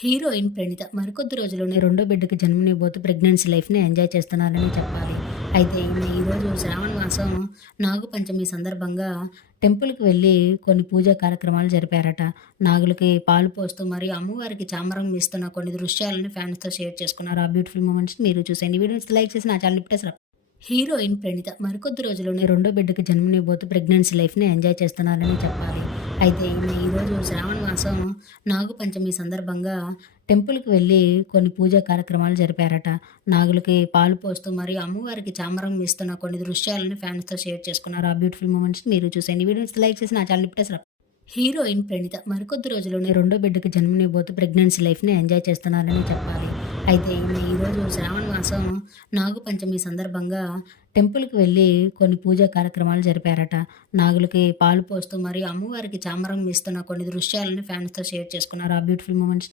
Heroine Praneetha మరికొద్ది రోజుల్లోనే రెండో బిడ్డకి జన్మనివ్వబోతూ ప్రెగ్నెన్సీ లైఫ్‌ని ఎంజాయ్ చేస్తున్నారని చెప్పాలి. అయితే ఈమె ఈరోజు శ్రావణ మాసం నాగుపంచమి సందర్భంగా టెంపుల్‌కి వెళ్లి కొన్ని పూజా కార్యక్రమాలు జరిపారట. నాగులకి పాలు పోస్తూ మరియు అమ్మవారికి చామరం ఇస్తున్న కొన్ని దృశ్యాలను ఫ్యాన్స్‌తో షేర్ చేసుకున్నారు. ఆ బ్యూటిఫుల్ మూమెంట్స్‌ని మీరు చూసేయండి. ఈ వీడియో నచ్చితే లైక్ చేసి నా ఛానెల్‌ని ఇప్పుడే హీరోయిన్ ప్రణీత మరికొద్ది రోజుల్లోనే రెండో బిడ్డకి జన్మనివ్వబోతూ ప్రెగ్నెన్సీ లైఫ్‌ని ఎంజాయ్ చేస్తున్నారని చెప్పాలి. అయితే ఈమె ఈరోజు శ్రావణ మాసం నాగుపంచమి సందర్భంగా టెంపుల్‌కి వెళ్లి కొన్ని పూజా కార్యక్రమాలు జరిపారట. నాగులకి పాలు పోస్తూ మరియు అమ్మవారికి చామరం ఇస్తున్న కొన్ని దృశ్యాలను ఫ్యాన్స్‌తో షేర్ చేసుకున్నారు. ఆ బ్యూటిఫుల్ మూమెంట్స్‌ని మీరు చూసేయండి. ఈ వీడియో నచ్చితే లైక్ చేసి నా ఛానెల్‌ని ఇప్పుడే హీరోయిన్ ప్రణీత మరికొద్ది రోజుల్లోనే రెండో బిడ్డకి జన్మనివ్వబోతూ ప్రెగ్నెన్సీ లైఫ్‌ని ఎంజాయ్ చేస్తున్నారని చెప్పాలి. అయితే ఈమె ఈరోజు శ్రావణ మాసం నాగుపంచమి సందర్భంగా టెంపుల్‌కి వెళ్లి కొన్ని పూజా కార్యక్రమాలు జరిపారట. నాగులకి పాలు పోస్తూ మరియు అమ్మవారికి చామరం ఇస్తున్న కొన్ని దృశ్యాలను ఫ్యాన్స్‌తో షేర్ చేసుకున్నారు. ఆ బ్యూటిఫుల్ మూమెంట్స్